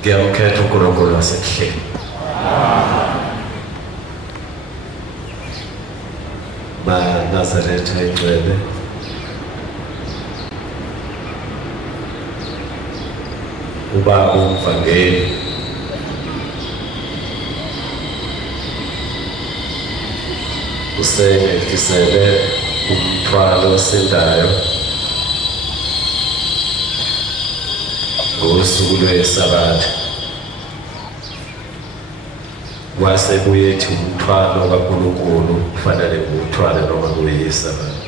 ngiyamkhetha uNkulunkulu wasekuhleni Nazaretha igcwele ubaba umvangeli usenehlisele umthwalo osindayo ngosuku lweSabatha wasebuye ethi umthwalo kaNkulunkulu kufanele uthwale noma kuyiSabatha.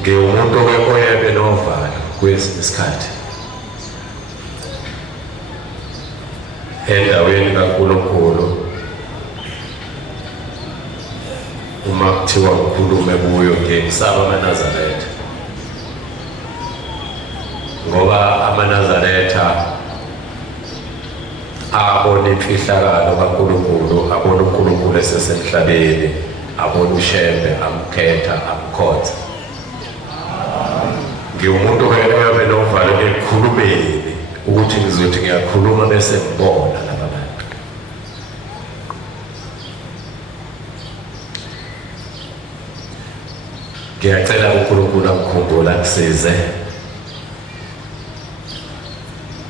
Ngiwumuntu oyebe novalo kwesinye isikhathi endaweni kaNkulunkulu uma kuthiwa ngikhulume kuyo ngisaba amaNazaretha ngoba amaNazaretha abona imfihlakalo kaNkulunkulu, abona uNkulunkulu esesemhlabeni, abona uShembe, amkhetha, amkhotha. Ngiwumuntu oyebe novalo ekukhulumeni ukuthi ngizothi ngiyakhuluma bese ngibona laba bantu. Ngiyacela uNkulunkulu angikhumbule angisize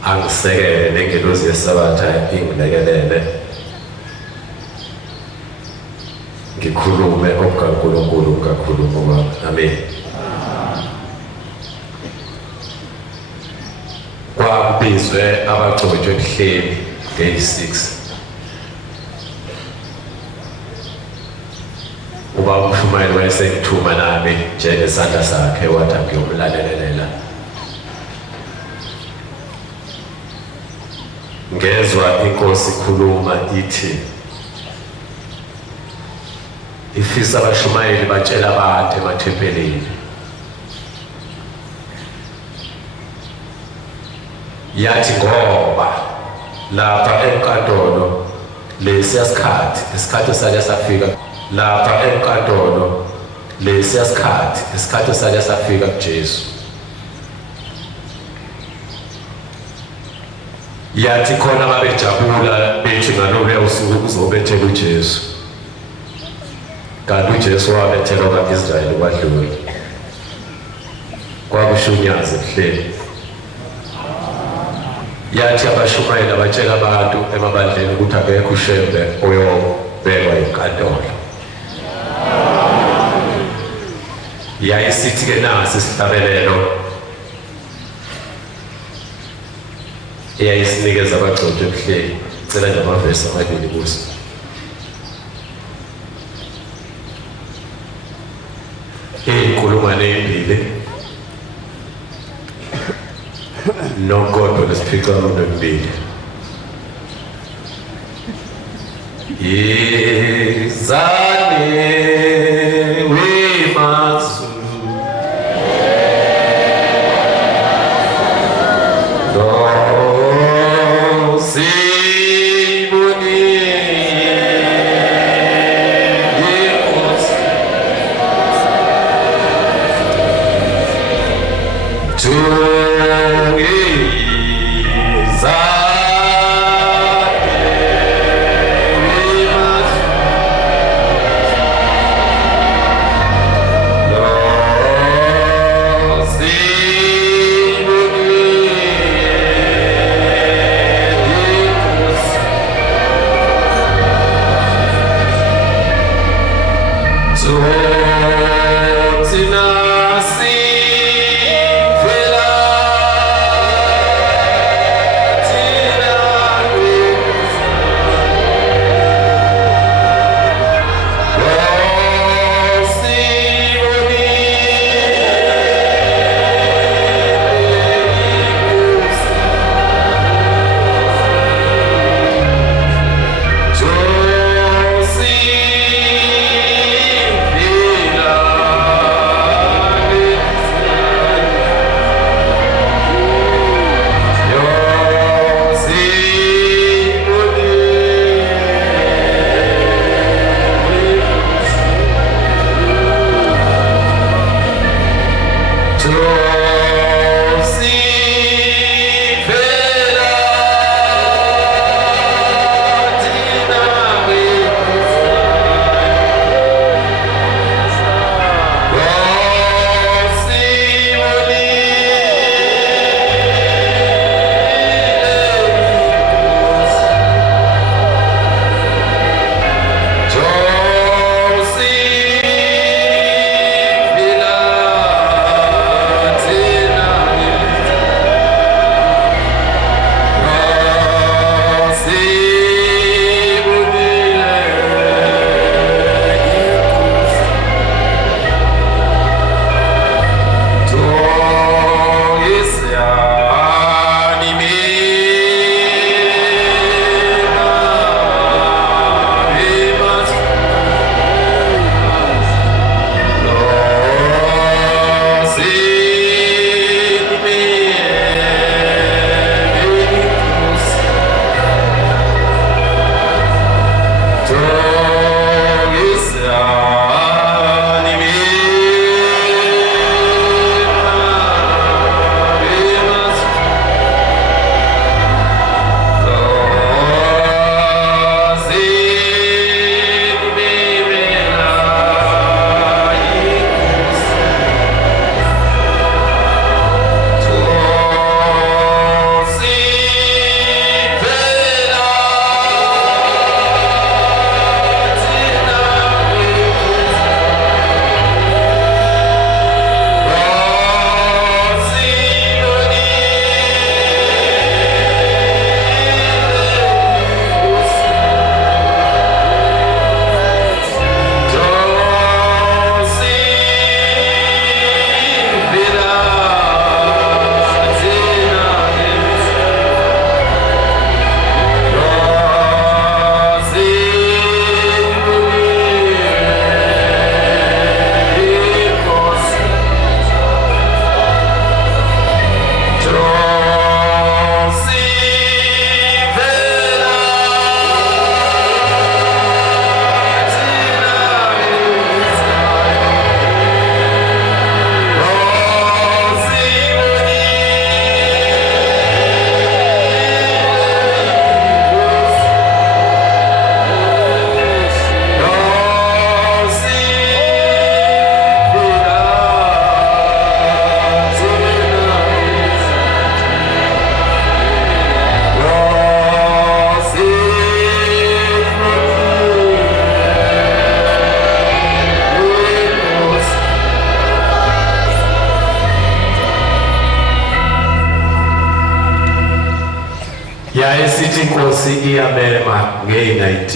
angisekele nengelozi yeSabatha ingilekelele ngikhulume okukaNkulunkulu ngakhuluma kwami. Amen. Kwabizwe abagcotshwe ebuhleni ngey-6 ubaba uMshumayeli wayesengithuma nami njengesandla sakhe wathi ngiyomlalelela. Ngezwa inkosi ikhuluma ithi ifisa abashumayeli batshela abantu emathempelini yathi ngoba lapha enkantolo lesiyasikhathi isikhathi sake safika lapha enkantolo lesiyasikhathi isikhathi sake safika kuJesu yathi khona babejabula bethi ngalolu usuku kuzobethela uJesu kanti uJesu wabethelwa kwaIsrayeli kwadlula kwakushunyaza ebuhleni. Yathi abashumayeli abatshela abantu emabandleni ukuthi akekho uShembe oyobekwa enkantolo. Yayisithi-ke nasi isihlabelelo eyayisinikeza abagcotshwe ebuhleni. Cela nje amavesi amabili kuso. Iy'nkulungwane ey'mbili nogodwa lesiphicamlilo embili. Izane wemazulu yayisithi inkosi iyamema nge-19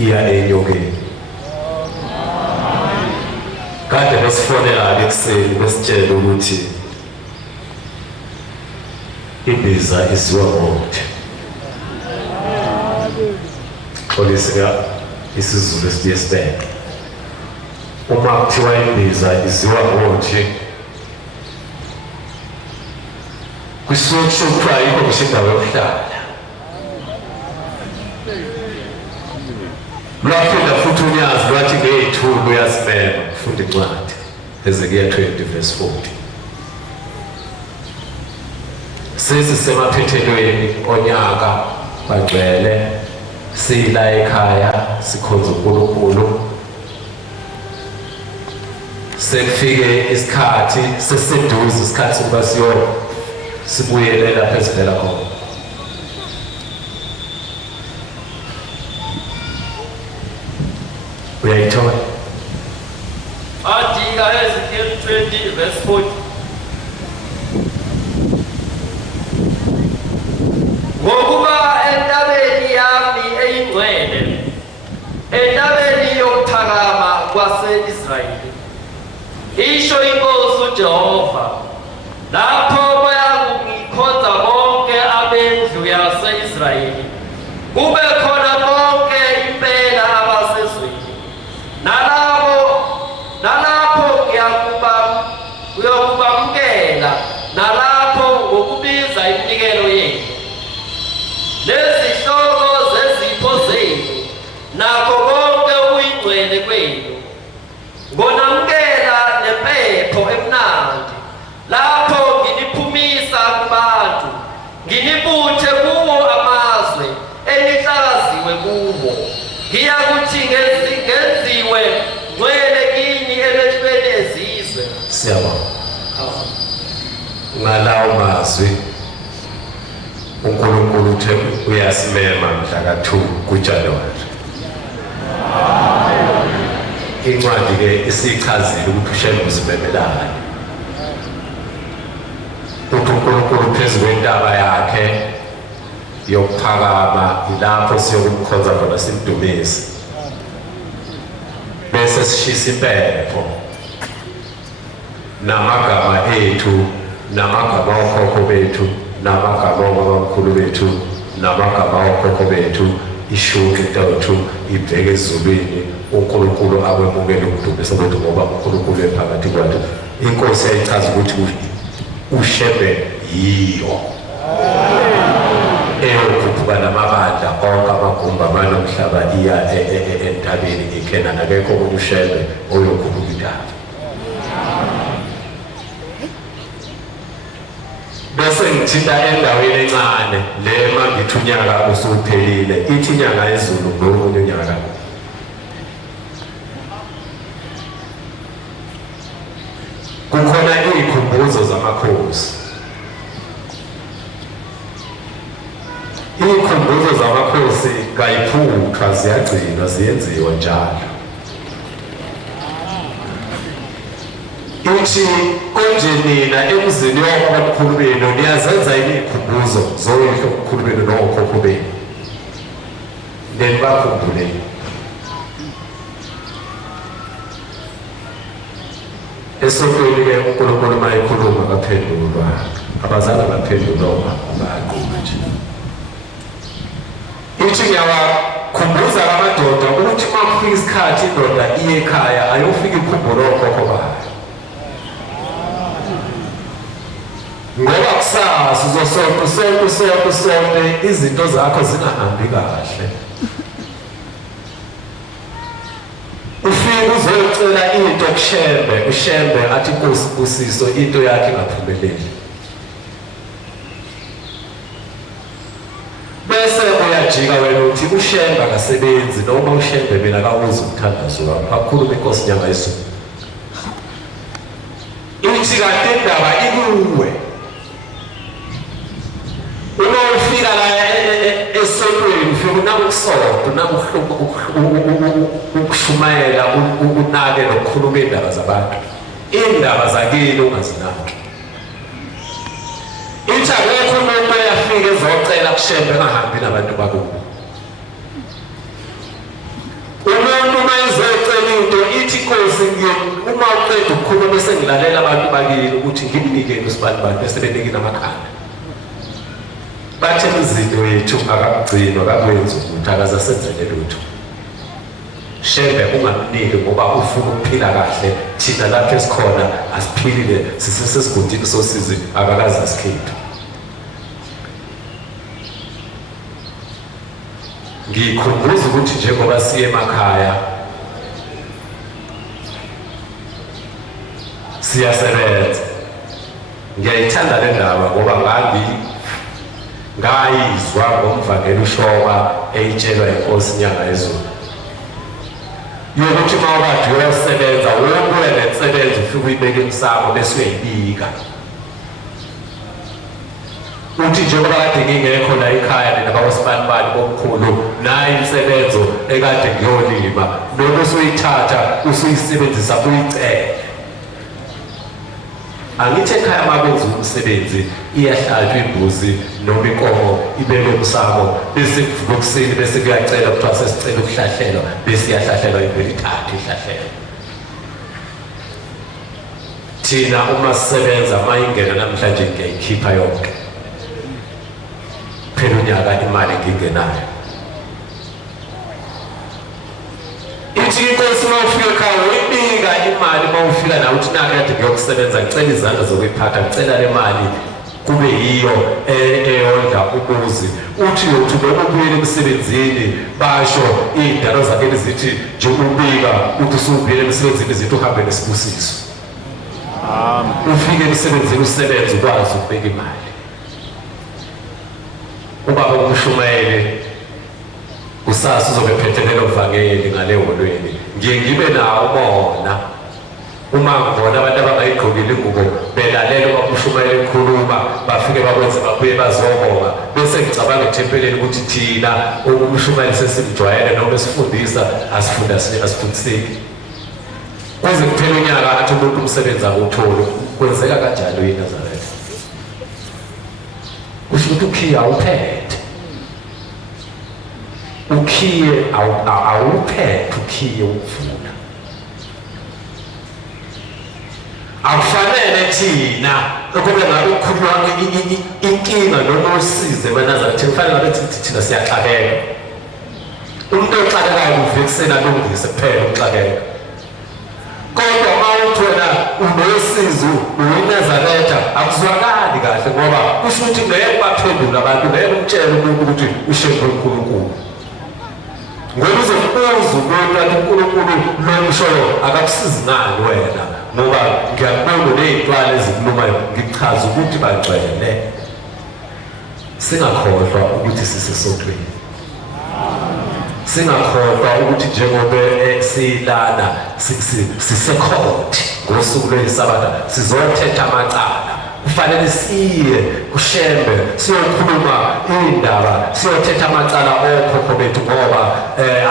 iya enyokeni. Kade besifonela ekuseni besitshela ukuthi imbiza iziwa ngothi. Xoliseka isiZulu esibheke. Uma kuthiwa imbiza iziwa ngothi kusuke kuthiwa yikho ngisho indawo yokuhlala. Lwaphinda futhi unyazi lwathi ngey'thulu uyasimema funda incwadi Hezekiya 20:40. Sesisemaphethelweni onyaka bagcwele sila ekhaya sikhonza uNkulunkulu. Sekufike isikhathi sesiseduze isikhathi sokuba sibuyele lapha esivela khona. Uyayithola? Adika Ezekiel 20:40. Ngokuba entabeni yami eyingcwele, entabeni yokuthakama kwase-Israyeli, isho inkosi uJehova, lapho bayakungikhonza bonke abendlu yase-Israyeli, kube khona bonke impela abasezweni, nalapho ngiyokubamukela, nalapho ngokubiza iminikelo yenu, nezihloko zezipho zenu, nakho konke okuyingcwele kwenu, ngonamukela nempepho emnandi, lapho nginiphumisa kubantu, nginibuthe kuwo amazwe enihlakaziwe kuwo, ngiyakuthi ngenziwe ngcwele kini emehlweni ezizwe. Siyabonga. Ngalawo mazwi uNkulunkulu uthe uyasimema mhla ka-2 kuJanuwari. Incwadi-ke isichazile ukuthi uShembe uzimemelani. Uthi uNkulunkulu phezu kwentaba yakhe yokuphakama ilapho siyokumkhonza khona simdumise. Bese sishisa impepho namagama ethu, namagama okhokho bethu, namagama obabamkhulu bethu, namagama okhokho bethu, ishumi intathu ibheke ezulwini. uNkulunkulu akwemukele ukudumisa kwethu ngoba uNkulunkulu ephakathi kwethu. Inkosi yayichaza ukuthi uShembe yiyo eyokhuphuka namabandla onke amagumbi amane omhlaba iya entabeni iKhenani. Akekho umuntu uShembe oyokhuphuka intaba. Bese ngithinta endaweni encane le mangithi unyaka usuphelile, ithi inyanga yezulu ngomunye unyaka. Kukhona iy'khumbuzo zamakhosi. Iy'khumbuzo zamakhosi kayiphuthwa, ziyagcinwa, ziyenziwa njalo. Ithi konje nina emzini wabamkhulu benu niyazenza iy'khumbuzo zoyihlokhulu benu nokhokho benu, nibakhumbuleni. Esontweni-ke uNkulunkulu uma ekhuluma kaphendulwa, abazange baphendulwa bayaquma nje. Ithi ngiyawakhumbuza amadoda ukuthi uma kufika isikhathi indoda iye ekhaya ayofika ikhumbule okhokho bayo. Ngoba kusasa uzosonke izinto zakho zingahambi kahle. Ufike uzocela into kuShembe, uShembe athi Nkosi Busiso into yakhe ingaphumeleli. Bese uyajika wena uthi uShembe akasebenzi, noma uShembe mina akawuzi umthandazo wami, akhuluma inkosi nyanga yezulu. Ithi kanti indaba ikuwe. Uma ufika la esontweni ufika unakusonto, ukushumayela, unake nokukhuluma indaba zabantu. Indaba zakini ungazinaki. Ithi akekho umuntu uyafika ifike ezocela kushembe engahambi nabantu bakubo. Umuntu uma ezocela into ithi Nkosi uma uqeda ukukhuluma bese ngilalela abantu bakini ukuthi ngimnike usibanibani bese benike namakhanda. Bathe izinto yethu akagcinwa akakwenza ukuthi akazasenzele lutho. Shembe ungamniki ngoba ufuna ukuphila kahle thina lapha esikhona asiphilile sisesigudini sosizi akakazi asikhiphe. Ngikhumbuza ukuthi njengoba siye emakhaya siyasebenza. Ngiyayithanda le ndaba ngoba ngayizwa ngomvangeli uShoba eyitshelwa inkosi inyanga yezulu. Yokuthi uma ukade uyosebenza wonke lensebenzo ufike uyibeke emsamo bese uyayibika. Uthi njengoba kade ngingekho la ekhaya nina bakosibanibani bomkhulu nayi imisebenzo ekade ngiyolima noma usuyithatha usuyisebenzisa kuyicele. Angithi ekhaya makwenza umsebenzi iyahlatshwa imbuzi noma inkomo ibekwe emsamo bese kuvuka ekuseni bese kuyacela kuthiwa sesicela ukuhlahlelwa bese iyahlahlelwa ivele ithathe ihlahlelwa. Thina uma sisebenza mayingena namhlanje ngiyayikhipha yonke. Phela unyaka imali ngingenayo. Ithi inkosi uma ufika ekhaya uyibika imali uma ufika nawe uthi nakade ngiyokusebenza ngicela izandla zokuyiphatha ngicela le mali kube yiyo eyondla umuzi. Uthi yothi noma ubuyele emsebenzini basho iy'ndalo zakeni zithi nje ubika uthi usubuyele emsebenzini zithi uhambe nesibusiso. Ufike emsebenzini usebenze ukwazi ukubeka imali. Ubaba uMshumayeli kusasa uzobe phethelelo vangeli ngale holweni. Ngiye ngibe nawo bona uma ngibona abantu abangayigqokile ingubo belalela ubaba uMshumayeli ekhuluma bafike bakwenze babuye bazobonga bese ngicabanga ethempeleni ukuthi thina uMshumayeli sesimjwayele noma esifundisa asifundiseki. Kuze kuphela unyaka athi umuntu umsebenzi awutholi. Kwenzeka kanjalo eNazaretha. Kusho ukuthi ukhiye awuphethe. Ukhiye awuphethe ukhiye ukufuna. Akufanele thina ukube ngabe ukhuluma inkinga noma usize eNazaretha kufanele ngabe thina siyaxakeka. Umuntu oxakekayo uvekusena lungise kuphela ukuxakeka. Kodwa mawuthi wena unosizo uyiNazaretha akuzwakali kahle ngoba kusho ukuthi ngeke baphendula abantu ngeke umtshele umuntu ukuthi ushembe uNkulunkulu. Ngoba uzokubuza umuntu uNkulunkulu lomshoyo akakusizi ngani wena ngoba ngiyakubona nezintwala ezikulumayo ngichaza ukuthi bagcwele. Singakhohlwa ukuthi sisesontweni. Singakhohlwa ukuthi njengoba silana sisekhoti ngosuku lweSabatha sizothetha amacala. Kufanele siye kushembe siyokhuluma indaba siyothetha amacala okhokho bethu ngoba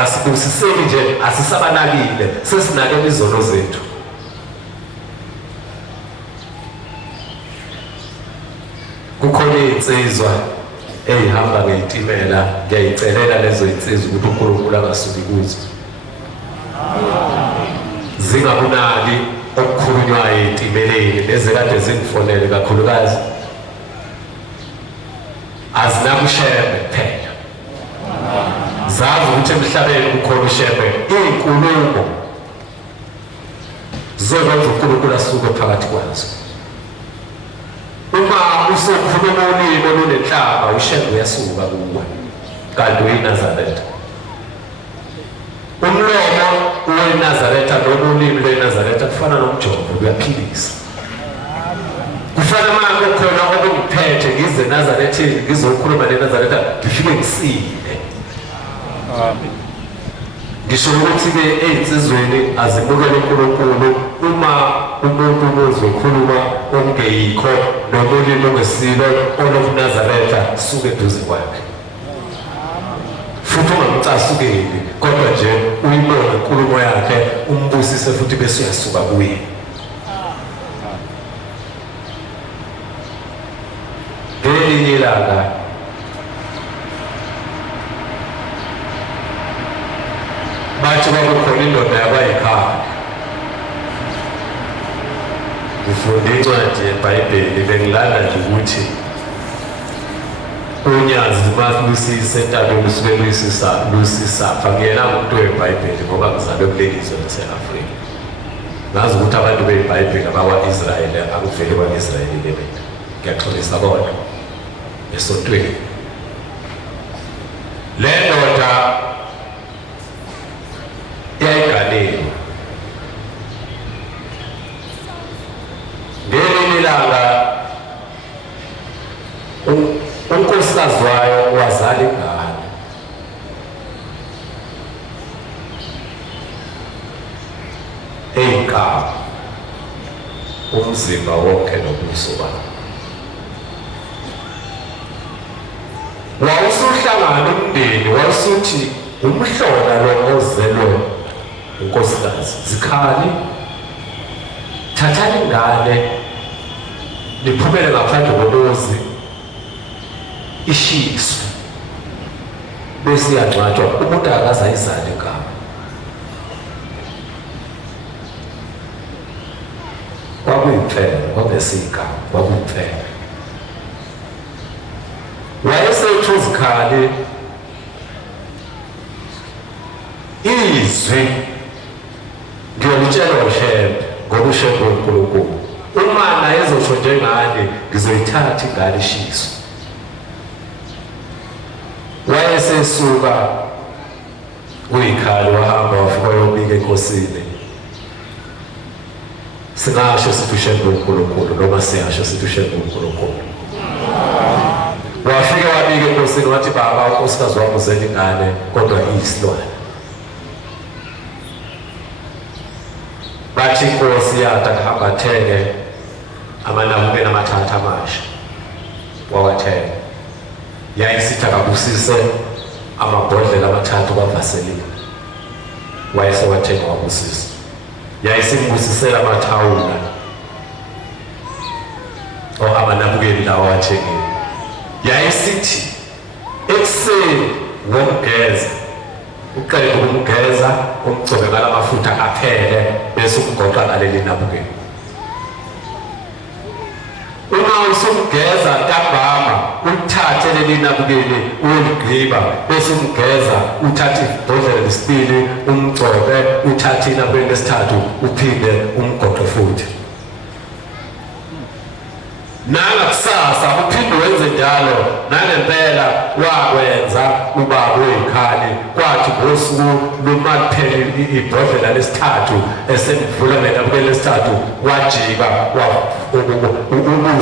asibusiseki nje asisabanakile sesinakele izono zethu. Kukhona insizwa eyihamba ngeitimela ngiyayicelela lezo insizwa ukuthi uNkulunkulu angasuki kuzo. Zingabunaki okukhulunywayo eitimeleni lezi kade zingifonele kakhulukazi. Azinakushembe kuphela. Zazi ukuthi emhlabeni kukhona ushembe iy'nkulumo zokwenza uNkulunkulu asuke phakathi kwazo. Uma usukhuluma ulimi olunenhlamba ushembe uyasuka kuwe kanti uyiNazaretha. Umlomo weNazaretha noma ulimi lweNazaretha kufana nomjovo kuyaphilisa. Kufana manje khona okungiphethe ngize eNazarethini ngizokhuluma neNazaretha ngifike ngisile. Amen. Ngisho ukuthi-ke ey'nsizweni azibukele uNkulunkulu uma umuntu uzokhuluma okungeyikho noma ulimi ongesilo olobuNazaretha suke eduze kwakhe. Futhi ungamcasukeli kodwa nje uyibone inkulumo yakhe umbusise futhi bese uyasuka kuye. Ngelinye ilanga bathi kwakukhona indoda yabayikhaya ngifunde incwadi yeBhayibheli bengilanda nje ukuthi unyazi malusise entabeni lusuke lusisapha ngiyena umuntu weBhayibheli ngoba ngizalwe kuleli zwe lase-Afrika ngazi ukuthi abantu beBhayibheli abakwa-Israyeli akuveli kwa-Israyeli lebena ngiyaxolisa kodwa esontweni le ndoda yayiganiwe ngelinye ilanga unkosikazi wayo wazala ingane eyikapa umzimba wonke nobuso bayo wawusuhlangana umndeni wawusuthi umhlola lo ozelwe unkosikazi zikhali thathani ingane niphumele ngaphandle kolozi ishiswe bese iyangcwatshwa umuntu akazayizala igama kwakuyimfele kwabesigama kwakuyimfele wayesethu zikhali izwi ngiyolitshela uShembe ngoba uShembe uNkulunkulu uma naye ezosho njengani ngizoyithatha ingane ishiswe wayesesuka uyikhali wahamba wafika wayobika enkosini singasho sithi uShembe uNkulunkulu noma siyasho sithi uShembe uNkulunkulu wafika wabika enkosini wathi baba unkosikazi wami uzele ingane kodwa iyisilwane bathi inkosi yata kuhamba athenge amanabukeni amathathu amasha wawathenga yayisithi akabusise amabhodlela amathathu kavaselini wayesewathenga wabusisa yayisimbusisela amathawula amanabukeni lawo wathengile yayisithi ekuseni womgeza uqale ukumgeza umgcobe ngala mafutha aphele bese umgoqa ngaleli nabukeni uma usumgeza ntambama uthathe leli nabukeni uligqiba bese umgeza uthathe ibhodlela lesibili umgcobe uthathe inabukeni lesithathu uphinde umgoqe futhi nangakusasa uphinde wenze njalo nangempela wakwenza ubaba uyikhali kwathi ngosuku lumaphele ibhodlela lesithathu esemvula ngenabukeni lesithathu wajika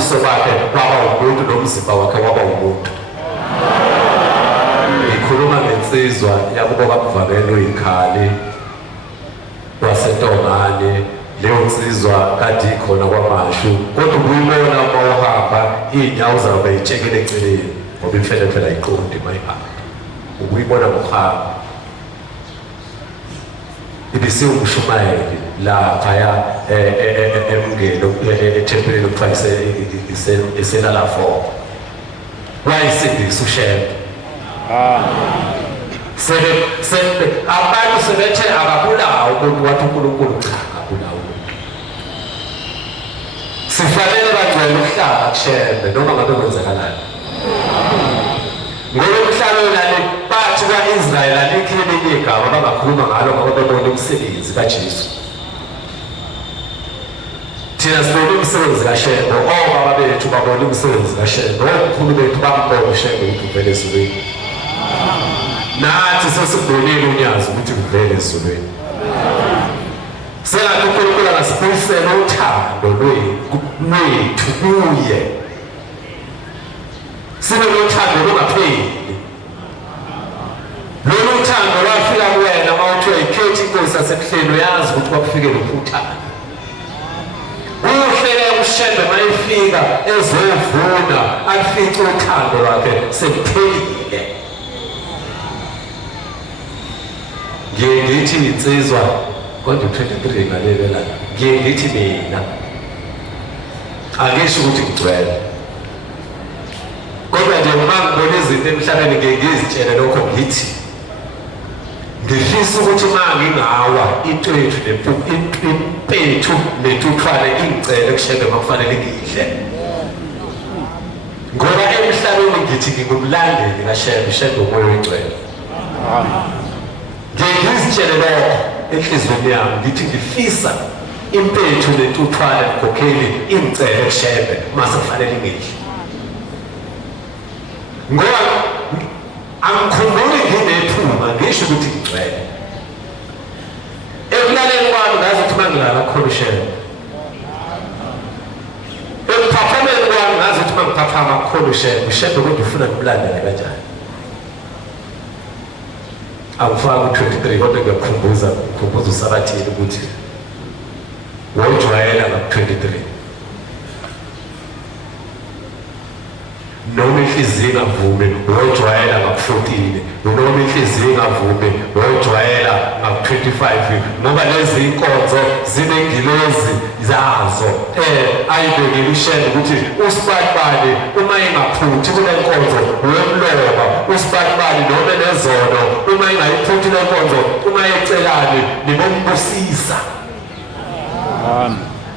ubuso bakhe waba umuntu nomzimba wakhe waba umuntu ngikhuluma ngensizwa yakubo kaMvabelo uyikhali waseNtongane leyo nsizwa kade ikhona kwaMashu kodwa ubuyibona uma uhamba iy'nyawo zabe yitshekele eceleni ngoba imfele phela ayiqondi uma ihamba ubuyibona ngokuhamba ibisiwe uMshumayeli laphaya emngelo ethempelini okuthiwa iselalafo wayisindisa uShembe abantu sebethe akabulawa umuntu wathi uNkulunkulu cha akabulawa sifanele bangcwele ukuhlala kuShembe noma ngabe kwenzakalani ngoba umhlalo lali bathi kwa-Israyeli alikho elinye igama abangakhuluma ngalo ngoba bebona umsebenzi kaJesu thina sibona umsebenzi kaShembe obaba bethu babona umsebenzi kaShembe okhulu bethu bambona uShembe ukuthi uvele ezulwini nathi sesibonile unyazi ukuthi uvele ezulwini sengathi uNkulunkulu angasibuyisela uthando lwethu kuye sibe nothando lungapheli lolu thando lwafika kuwena uma uthi uyayikhetha inkosi yasekuhleni uyazi ukuthi kwakufike lokhuthando uhlele uShembe mayifika ezovuna afice uthando lwakhe sekuphelile ngithi insizwa kodwa 23 ngalebela ngithi mina angisho ukuthi ngigcwele kodwa nje uma ngibona izinto emhlabeni ngeke ngizitshele lokho ngithi ngifisa ukuthi uma ngingawa intwethu impethu nentuthwane ingicele kushebe makufanele ngidle ngoba emhlabeni ngithi ngingumlandeli kaShebe, Shebe umoya oyingcwele. Ngizitshele lokho enhliziyweni yami ngithi ngifisa impethu nentuthwane nenkokheli ingicele kuShebe mase kufanele ngidle ngoba angikhumbuli nginephuma ngisho ukuthi ngicwele ekulaleni kwami ngazi ukuthi mangilala khona uShebe, ekuphaphameni kwami ngazi ukuthi mangiphaphama khona uShebe kodwa ufuna kumlandela kanjani. Angifaki u-23 kodwa ngiyakukhumbuza uSabathini ukuthi wayijwayela ngaku-23 noma inhliziyo ingavumi wayijwayela ngaku-14 noma inhliziyo ingavumi wayijwayela ngaku-25 ngoba lezi inkonzo zinengilozi zazo ayibekele uShebe ukuthi usibanibani uma ingaphuthi kule nkonzo wemloba, usibanibani noma nezono uma ingayiphuthi le nkonzo uma ecelani nibombusisa.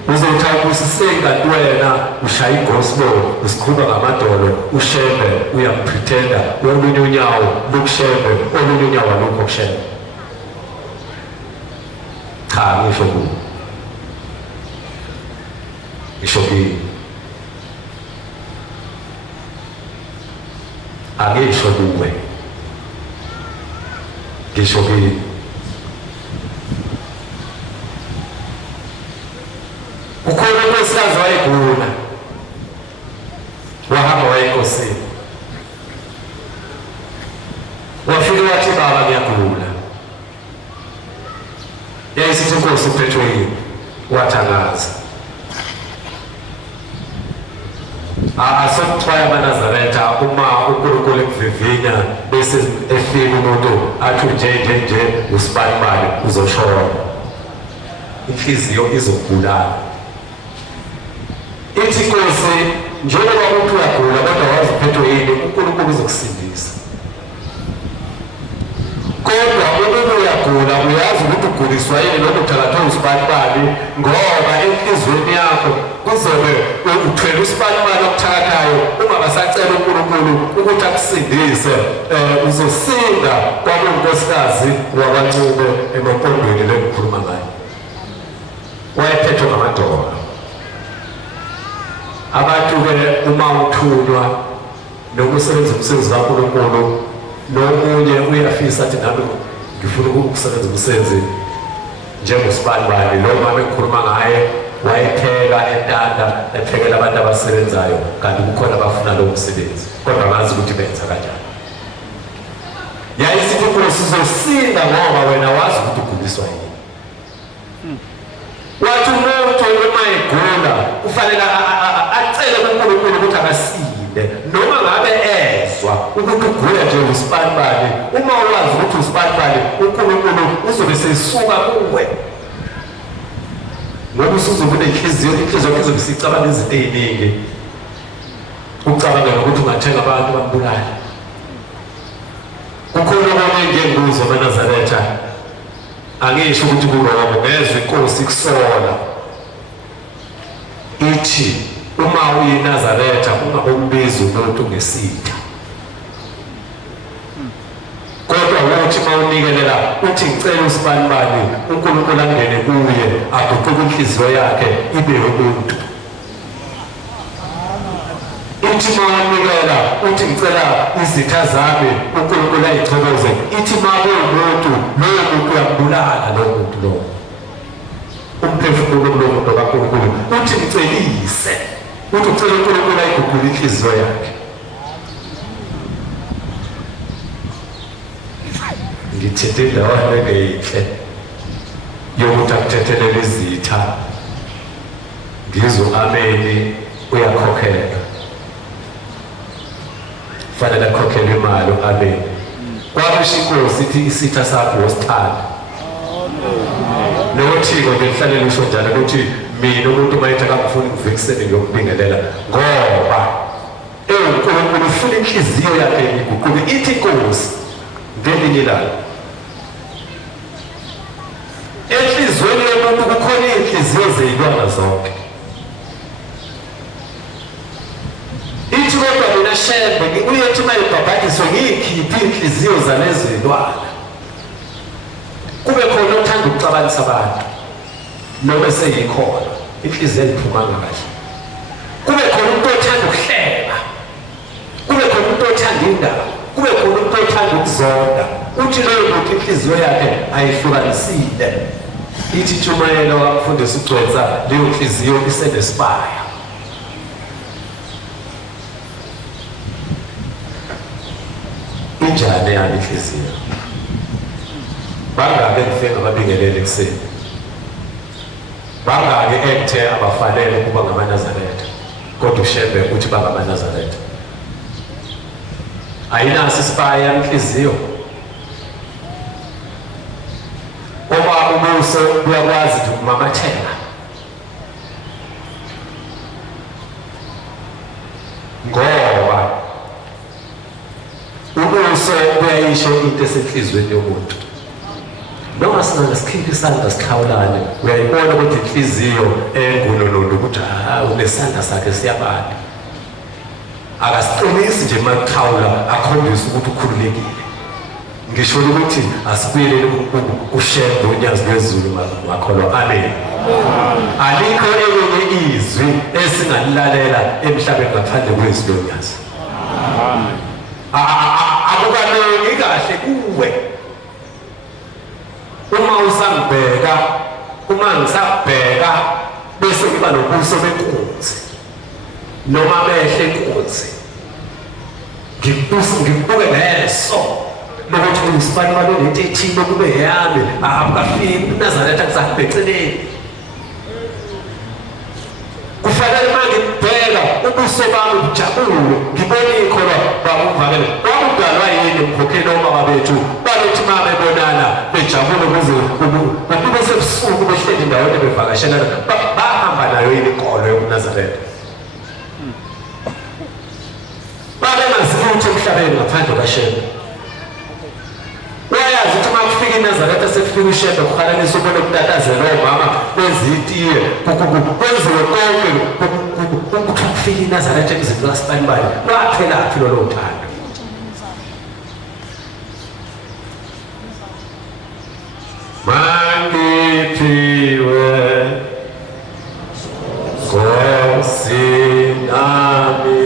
Uzothatha usiseka wena ushaya igospel usikhuluma ngamadolo uShebe uyampretenda olunye unyawo lokuShebe olunye unyawo lokho kuShebe. Cha ngisho kuwe ngisho kimi angisho kuwe ngisho kimi ukhona unkosikazi wayegula wahamba wayenkosini wafika wathi baba ngiyagula yayisithi inkosi uphethwe yini wathangaza asokuthiwa amaNazaretha uma uNkulunkulu ekuvivinya bese efika umuntu athi nje usibanibani uzoshona inhliziyo izogulana. Ithi inkosi njengoba umuntu uyagula kodwa wazi uphethwe yini uNkulunkulu uzokusindisa. Kodwa uma uyagula uyazi ukuthi uguliswa yini noma uthathwa usibanibani ngoba enhliziyweni yakho kuzobe uthwele usibanibani okuthakathayo ungabasacela uNkulunkulu ukuthi akusindise. Uzosinda kwakunkosikazi wabancube emapondweni lekukhuluma ngayo wayephethwe ngamadolo. Abantu-ke uma uthunywa noma usebenza umsebenzi kaNkulunkulu nomunye uyafisa athi nami ngifuna ukusebenza umsebenzi njengosibanibani lo mama ekhuluma ngaye wayepheka entanda ephekela abantu abasebenzayo kanti kukhona abafuna lowo msebenzi kodwa ngazi ukuthi benza kanjani. Yayisithi inkosi uzosinda ngoba wena wazi ukuthi uguliswa yini. Wathi umuntu uma egula kufanele acele kuNkulunkulu ukuthi akasinde noma ngabe ezwa ukuthi ugula nje usibanibani. Uma wazi ukuthi usibanibani uNkulunkulu uzobe sesuka kuwe ngoba usuzobe inhliziyo izobe isicabanga izinto eziningi ucabanga ukuthi ungathenga abantu bambulala. Kukhona omunye ngembuzo amaNazaretha angisho ukuthi kuRoma ngezwe inkosi kusola ithi uma uyiNazaretha ungabombiza umuntu ngesitha kodwa wothi mawunikelela uthi ngicela usibanibani uNkulunkulu angene kuye aguquke inhliziyo yakhe ibe umuntu. Ithi mawunikela uthi ngicela izitha zami uNkulunkulu ayichokoze. Ithi mabe umuntu loyo muntu uyambulala lowo muntu lowo umphefumulo kulo muntu kaNkulunkulu uthi ngicelise uthi ucela uNkulunkulu ayiguqule inhliziyo yakhe. Ngithethe indawo enhle yokuthi akuthethelela izitha ngizwe ameni uyakhokhela fanele akhokhele imali ameni. Kwabisho inkosi ithi isitha sakho wosithanda nothiko ngihlalele usho njalo ukuthi mina umuntu mayethe akafuni ukuvikisela ngiyokubingelela ngoba uNkulunkulu ufuna inhliziyo yakhe iguqule. Ithi inkosi ngelinye ilanga nezeyilwana zonke. Ithi kodwa mina Shembe uyethi mayibhabhadiswe ngiyikhiphe inhliziyo zalezo zilwana. Kube khona othanda ukucabanisa abantu noma seyikhona inhliziyo eziphumanga kahle. Kube khona umuntu othanda ukuhleba, kube khona umuntu othanda indaba, kube khona umuntu othanda ukuzonda. Uthi loyo muntu inhliziyo yakhe ayihlukanisile. Ithi Tshumayelo wamfundisa uGcwensa leyo nhliziyo isenesibaya. Injani yami inhliziyo? Bangake ngifike ngababingelele ekuseni? Bangake ekuthe abafanele ukuba ngamaNazaretha kodwa uShembe uthi bangamaNazaretha? Ayinaso isibaya inhliziyo? Uma ubuso buyakwazi ukumamatheka, ngoba ubuso buyayisho into esenhliziyweni yomuntu. Noma singasikhipha isandla sikhawulane, uyayibona ukuthi inhliziyo engunonondo ukuthi unesandla sakhe siyabala. Akasiqinisi nje makhawula akhombisa ukuthi ukhululekile. Ngisho ukuthi asibuyelele uShembe uNyazi lwezulu makholwa. Amen. Alikho elinye izwi esingalilalela emhlabeni ngaphandle kwezwi loNyazi. Akukalungi kahle kuwe uma usangibheka, uma ngisabheka bese ngiba nobuso benkunzi noma behle inkunzi, ngibuke neso lokuthi ngisibani balolento ethile kube yami. Akafiki uNazaretha kusahamba eceleni. Kufanele mangibheka ubuso bami bujabule, ngibone ikholwa babuvakele. Bakudalwa yini mkhokheli omama bethu balothi uma bebonana bejabule kuze bese busuku behleli ndawonye bevakashelana, bahamba nayo yini inkolo yobuNazaretha? Babengasilutho emhlabeni ngaphandle kaShembe. Uyayazi ukuthi uma kufika iNazaretha sekufika uShembe kuhalanisa ubone ukutatazela omama benza itiye kwenziwe konke ukuthi kufika iNazaretha emzini kaSibanibani. Lwaphelaphi lolo thando? Mangiphiwe Nkosi nami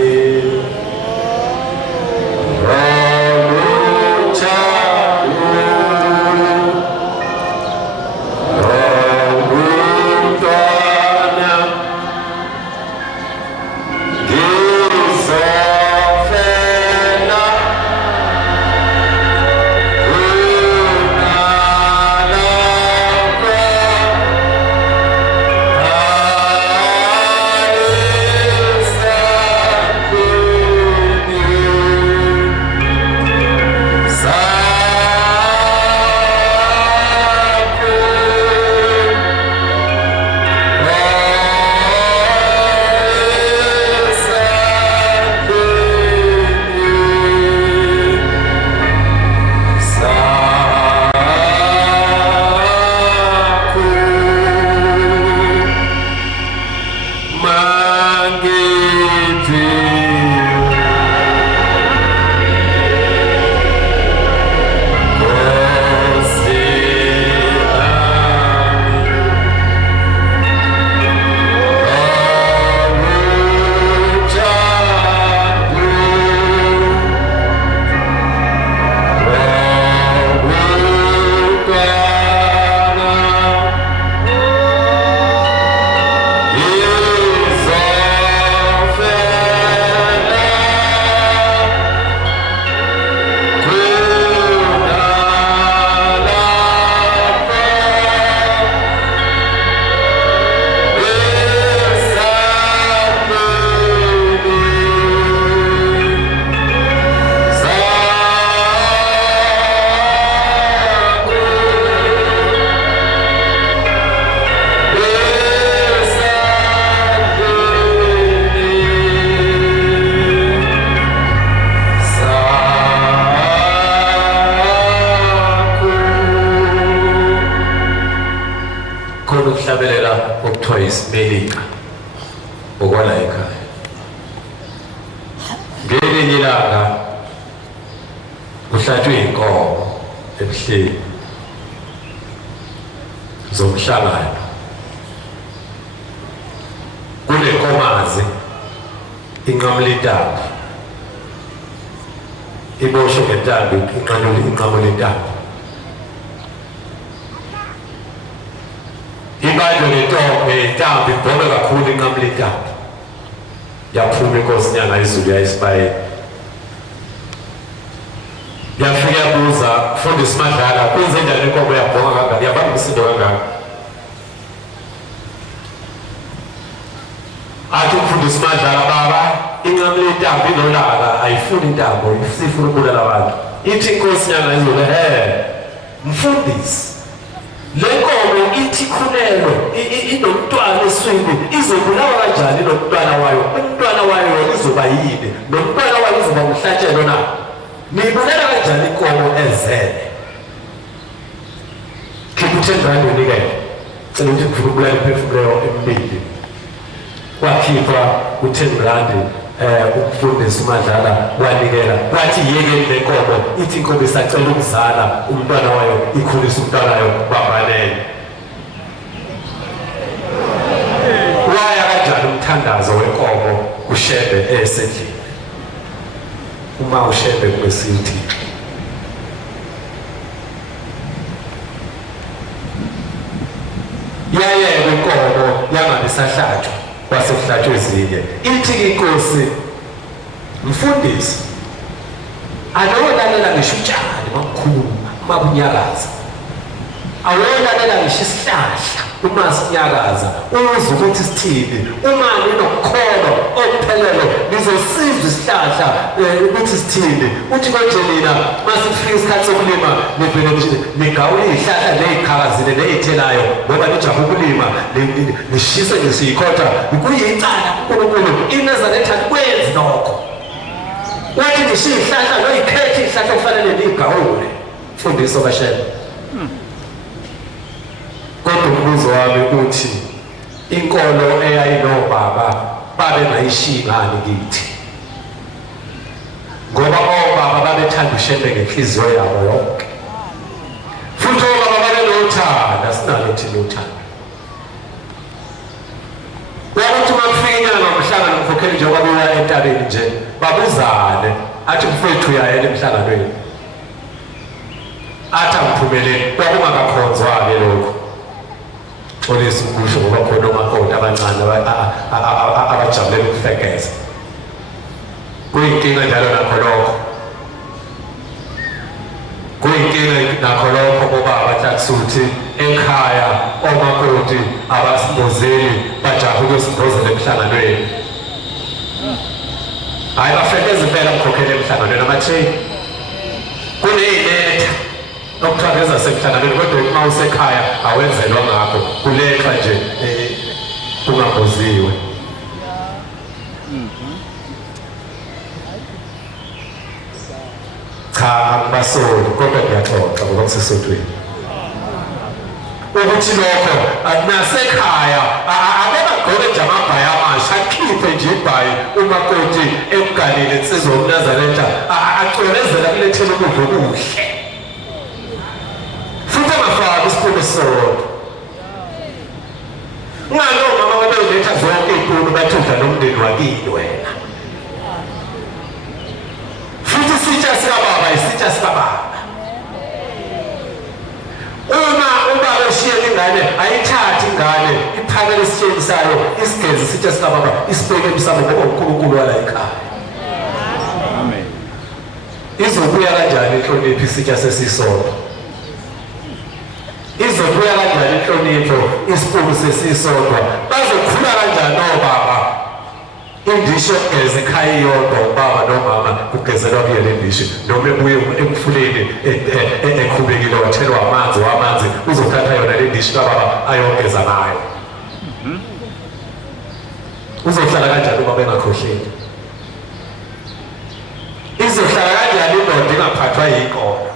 ubuthika okwala ekhaya. Ngelinye ilanga kuhlatshwe inkomo ebuhleni zomhlangano. Kunenkomazi inqamula intambo, iboshwe ngentambo inqamula intambo. Ibanjwe ngentambo ibhome kakhulu inqamula intambo. Yaphuma inkosi inyanga izulu yayisibayeni. Yafika yabuza Mfundisi Madlala, kwenze njani inkomo yabhonga kangaka, yabamba umsindo kangaka? Athi uMfundisi Madlala, baba inqamula intambo inolaka ayifuni intambo isifuna ukubulala abantu. Ithi inkosi inyanga izulu, Mfundisi, le nkomo ithi khulelwe inomntwana eswini izobulawa kanjani nomntwana wayo? Umntwana wayo izoba yini? Nomntwana wayo izoba umhlatshelo na? Nibulela kanjani inkomo ezele? Khipha u-10 unikele. Cela ukuthi ngifuna ukubulala imphefumulo emibili. Wakhipha u-10 uMfundisi Madlala wanikela. Wathi yeke le nkomo, ithi inkomo isacela ukuzala umntwana wayo ikhulisa umntwana wayo babalele. Waya kanjani umthandazo wenkomo kuShembe esedlini? Uma uShembe kwesithi yayeke inkomo yangabe sahlatshwa kwasekuhlatshwe ezinye. Ithi inkosi, Mfundisi, alolalela ngisho utshani makukhulu uma kunyakaza, awolalela ngisho isihlahla uma sinyakaza, uze ukuthi sithini. Uma ninokukholo okuphelele nizosizwa isihlahla ukuthi sithini. Uthi konje nina masifika isikhathi sokulima nivele nigawule izihlahla neziqhakazile nezithelayo ngoba nijahe ukulima nishise nesikhotha kuyicala uNkulunkulu iNazaretha kwenzi lokho. Wathi nishiye izihlahla noyikhethe izihlahla kufanele nigawule. Mfundisi kaShembe, kodwa umbuzo wami uthi inkolo eyayinobaba babengayishiyi ngani kithi? Ngoba obaba babethanda uShembe ngenhliziyo yabo yonke, futhi obaba babenothando. Asinalo thina uthando. Wakuthi uma kufika inyanga ngomhlangano mkhokheli njengoba beya entabeni nje babuzane, athi mfowethu uyayela emhlanganweni, athi angiphumeleli. Kwakungakakhonzwa-ke lokho. Xolisa ukusho ngoba khona omakoti abancane abajabulela ukufekeza. Kuyinkinga njalo nakho lokho. Kuyinkinga nakho lokho ngoba bathi ekhaya omakoti abasimbozeli bajahe ukusimbozela emhlanganweni. Hayi bafekeza impela mkhokheli emhlanganweni amathini. Kuney'letha okuthiwa semhlanganweni, kodwa uma usekhaya awenzelwa ngakho, kulethwa nje kungamboziwe. Cha, angibasoli kodwa ngiyaxoxa ngoba kusesontweni ukuthi lokho nasekhaya akebagqoke nje amabhayi amasha, akhiphe nje ibhayi umakoti ebugalile insizwa uNazaretha acolezela kulethela ukudla okuhle, futhi angafaki isipuni esisodwa. Ngalo mama babeletha zonke iy'puni bathi udla nomndeni wakini wena, futhi isitsha sikababa isitsha sikababa. Uma ubaba eshiyela ingane ayithathe ingane iphakele esitsheni sayo isigeze isitsha sikababa isibeke emsamo ngoba uNkulunkulu wala ekhaya. Amen. Izobuya kanjani inhlonipho isitsha sesisodwa? Izobuya kanjani inhlonipho isipuni sesisodwa? Bazokhula kanjani obaba indishi yokugeza ekhaya iyodwa, ubaba nomama kugezelwa kuye le ndishi, noma ebuye emfuleni ekhubekile wathelwa amanzi uzothatha yona le ndishi kababa ayogeza ngayo. Uzohlala kanjani ubaba engakhohleli? Izohlala kanjani indoda ingaphathwa yinkomo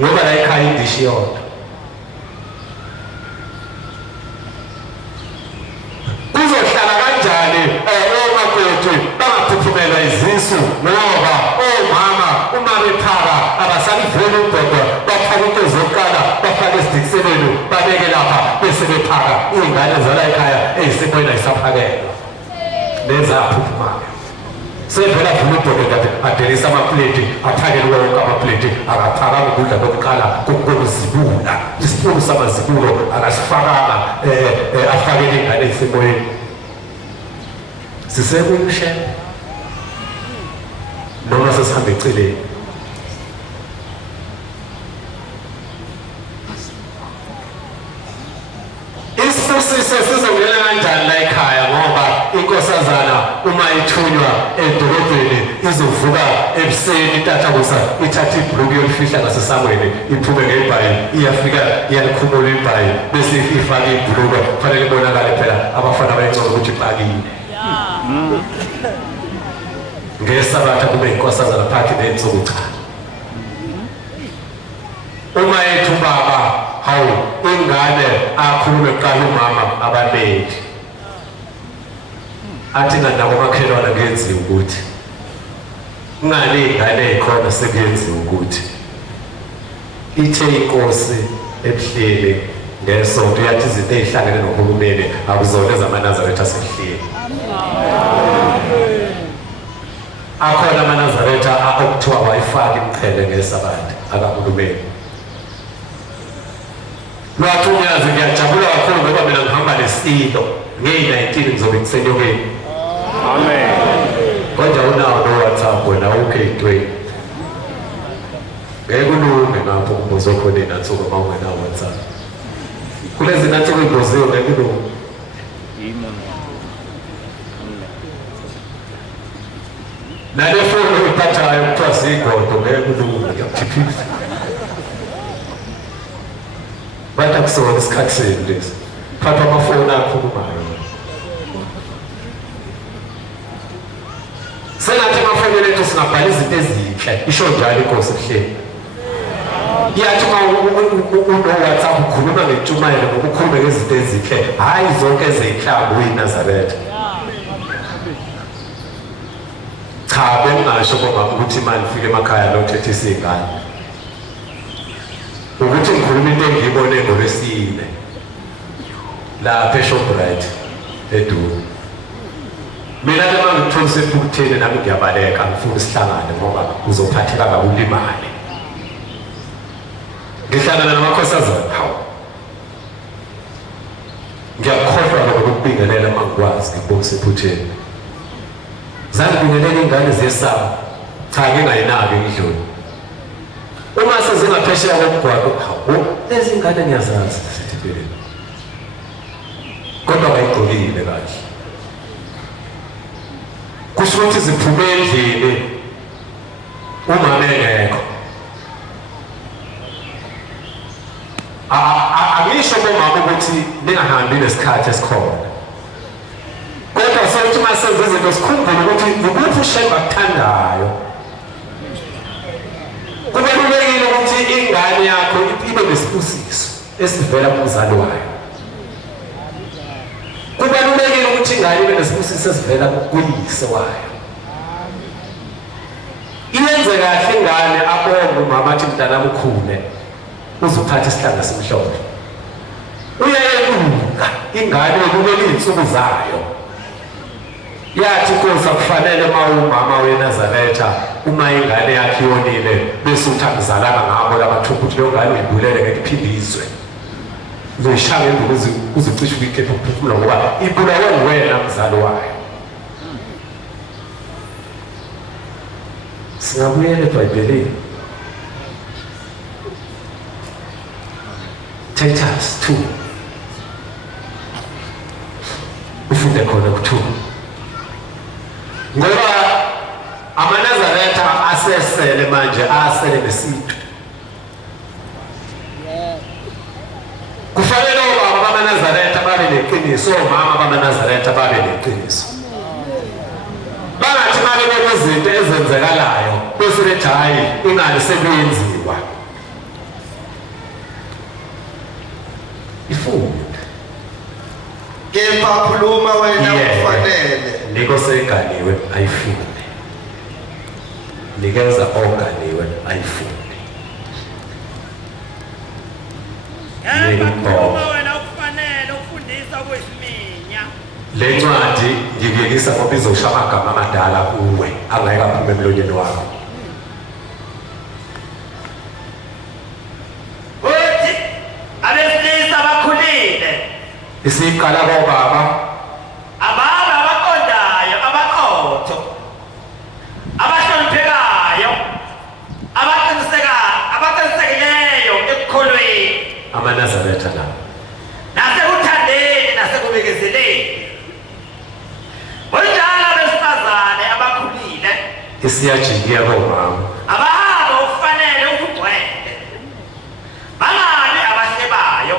ngoba la ekhaya indishi yodwa? zonke zokuqala bafake esidikiselweni babeke lapha bese bephaka iy'ngane zala ekhaya ey'simweni ayisaphakelwa nezaphuphumayo sevela vula ubhodo adelisa amapleti aphakele wonke amapleti akaphakanga ukudla kokuqala kokuzibula isipunu samazibulo akasifakanga afakele iy'ngane ey'simoyeni sisekuyishe noma sesihambe eceleni isibusise sizongena kanjani la ekhaya ngoba inkosazana uma ithunywa edolobheni izovuka ebuseni itathakusa ithatha ibhuluku yolifihla ngasesamweni iphume ngebhayi iyafika iyalikhumula ibhayi bese ifake ibhuluku kufanele ibonakale phela abafana bayincoma ukuthi ipakile ngesabatha kube inkosazana phakathi ney'nsuku cha uma ethu baba hawu ingane akhulume kuqala umama abanethi athi nganako makhelwana kuyenziwa ukuthi ngane iy'ngane ey'khona sekuyenziwa ukuthi ithe inkosi ebuhleli ngesonto yathi izinto ey'hlangene nohulumeni akuzona ezamanazaretha asebuhleli akhona amanazaretha okuthiwa wayifaka imqhele ngesabatha akahulumeni lwathi unyazi ngiyajabula kakhulu ngoba mina ngihamba nesilo ngeyi-19 ngizobe ngisenyokeni amen kodwa unawo no-WhatsApp wena ukey'tweni ngeke ulunge ngapho umbuzo khona inathuko uma ungenawo WhatsApp kulezi nathuko imboziwe ngeke ulunge nale foni oyiphathayo kuthiwa ziyigodo ngeke ulunge ngiyakuphiphisa bathi akusona isikhathi senu lesi phatha amafoni akhulumayo sengathi amafonini ethu singabhala izinto ezinhle isho njalo inkosi ebuhleni yathi uma uno-WhatsApp ukhuluma ngentshumayelo ngoba ukhulume ngezinto ezinhle hhayi zonke ezey'hlambi uyinazaretha cha bengingasho komama ukuthi imali ifike emakhaya lothethisa iy'ngane ukuthi ngikhuluma into engiyibone ngolwesine lapha eShoprite eDube mina ke mangitholise ephuketheni nami ngiyabaleka ngifuna isihlangane ngoba uzophatheka kabi ulimale ngihlangana namakhosazana hawu ngiyakhohlwa ngokubingelela mangikwazi ngibonise ephutheni zangibingelela iy'ngane ziyesaba cha ngingayinaki ngidlule uma sezingaphesheya komgwaqo hawu lezi ngane ngiyazazi sithibeleni kodwa bayigqokile kahle kusho ukuthi ziphume endlini umama engekho angisho komama ukuthi ningahambi nesikhathi esikhona kodwa sokuthi uma senze izinto sikhumbule ukuthi ngukuphi ushemba akuthandayo kubalulekile ukuthi ingane yakho ibe nesibusiso esivela kumzali wayo kubalulekile ukuthi ingane ibe nesibusiso esivela kuyise wayo iyenze kahle ingane abonge umama athi mntana ukhule uzophatha isihlanga simhlophe uyayeluka ingane kuleli iy'nsuku zayo yathi inkosi akufanele uma umama weNazaretha uma ingane yakhe iyonile bese uthi akuzalanga ngabo labathupha ukuthi leyo ngane uyibulele ngeke iphinde izwe uzoyishaya ngembuku uzicishe ukuyikhepha ukuphefumula ngoba ibulawe nguwena mzali wayo singabuyela eBhayibhelini Titus 2 ufunde khona ku-2 ngoba amanazaretha asesele manje asele nesintu kufanele obaba bamanazaretha babe neqiniso omama bamanazaretha babe neqiniso bangathi babebona izinto ezenzekalayo bese bethi hhayi ingane sekuyenziwa ifunde kepha khuluma wena kufanele nikoseganiwe ayifunde nikeza oganiwe ayifunde nengibhoko. wena ukufanele ukufundisa kwesiminya. Le ncwadi ngikuyekisa ngoba izosha amagama amadala kuwe angeke aphume emlonyeni wakho. Uthi abesilisa abakhulile, Isiqala kobaba ababa abaqondayo, abaqotho, abahloniphekayo, abaqinisekileyo ekukholweni, amaNazaretha lawo. nasekuthandeni, nasekubekezeleni. Kunjalo abesifazane abakhulile, Isiyajikiya komama. abahamba okufanele ukugcwele, bangabi abahlebayo,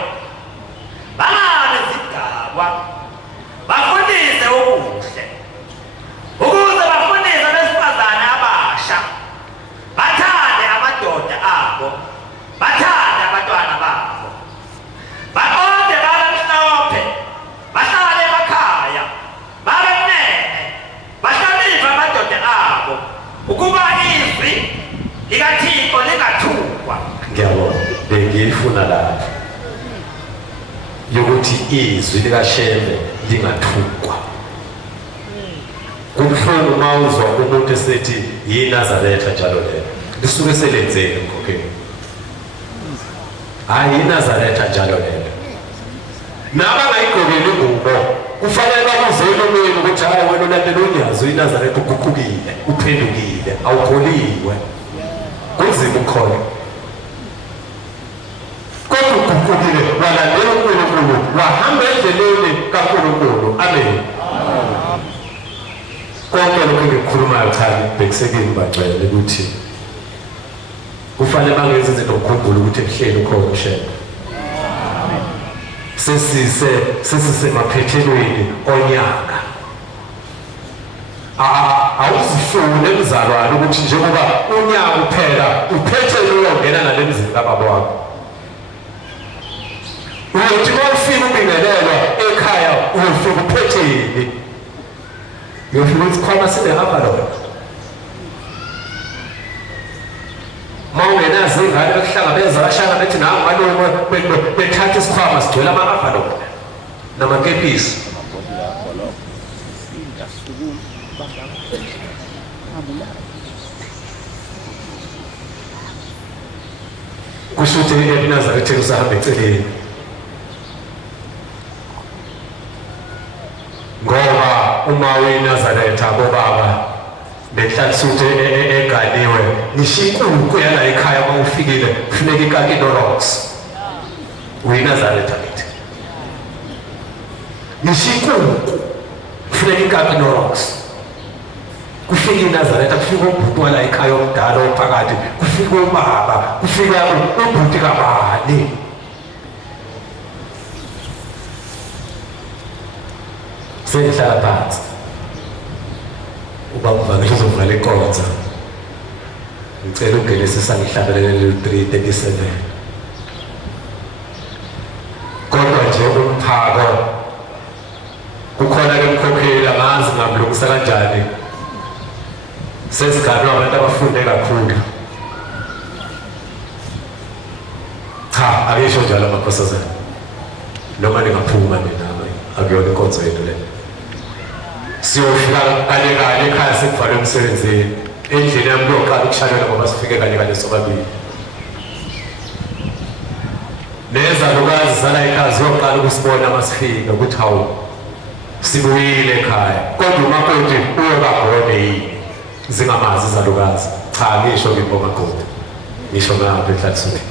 bangabi zigabwa, bafundise okuhle, ukuze bafundise abesifazane abasha, bathande amadoda abo, bathande abantwana babo, baqonde babemhlophe, bahlale emakhaya, babemnene, bahloniphe amadoda abo, ukuba izwi likaThixo lingathukwa. Ngiyabona bengiyifuna lapho yokuthi izwi likaShembe lingathukwa. Kubuhlungu uma uzwa umuntu esethi yiNazaretha njalo lelo lisuke selenzeni emkhokheni. Hayi yiNazaretha njalo lelo. Nabangayigqokeli ingubo kufanele bakuzele omweni ukuthi hayi wena ulandela unyazo iNazaretha uguqukile, uphendukile, awukholiwe. Kunzima ukukholwa. Kodwa uguqukile walandela uNkulunkulu, wahamba endleleni kaNkulunkulu. Amen. Konke lokho engikukhulumayo cha ngibhekisekile bagcwele ukuthi kufanele bangenze izinto ukukhumbula ukuthi ebuhleni ukhona uShembe. Sesisemaphethelweni onyaka. Awuzifune emzalwane ukuthi njengoba unyaka uphela uphethe uyongena nale mzini kababa wakho. Uyothi uma ufika ubingelelwa ekhaya uyofika uphetheni. Uyofika ukuthi khona sinehamba lona. Uma ungenazo ingane bekuhlangabeza abashaka bethi nangu malungu bethatha isikhwama sigcwele ama-afa lona namakepisi. Kusho ukuthi eNazaretha usahamba eceleni. Ngoba uma uyiNazaretha bobaba behlalisa ukuthi eganiwe ngisho inkukhu yala ekhaya uma ufikile kufuneka ikake iNorox. UyiNazaretha lithi. Ngisho inkukhu kufuneka ikake iNorox. Kufika iNazaretha, kufika ubhuti wala ekhaya omdala ophakathi, kufika ubaba, kufika ubhuti kabani. Sengihlala phansi. Uba mvangeli uzovala inkonzo. Ngicela uGenesis angihlabelele 3:37. Kodwa nje umphako kukhona ke umkhokheli amazi ngabulungisa kanjani. Sesiganwa abantu abafunde kakhulu. Cha, akesho njalo amakhosazana. Noma ningaphuma nina akuyona inkonzo yenu le. Siyofika kanye ekhaya sekuvalwe emsebenzini. Endlini yami kuyoqala ukushalela ngoba sifike kanye sobabili. Nezalukazi zala ekhaya ziyoqala ukusibona masifika ukuthi hawu sibuyile ekhaya. Kodwa umakoti uyokagone yini? Zingamazi izalukazi. Cha, ngisho ngibomakoti. Ngisho ngapha ehlathini.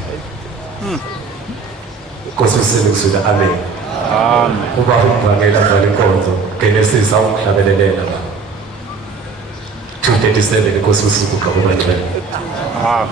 Nkosi usize amen. Amen. Uba umvangela vale inkonzo Genesis awuhlabelelela la 2:37 Nkosi usize ukugqoka amandla. Amen.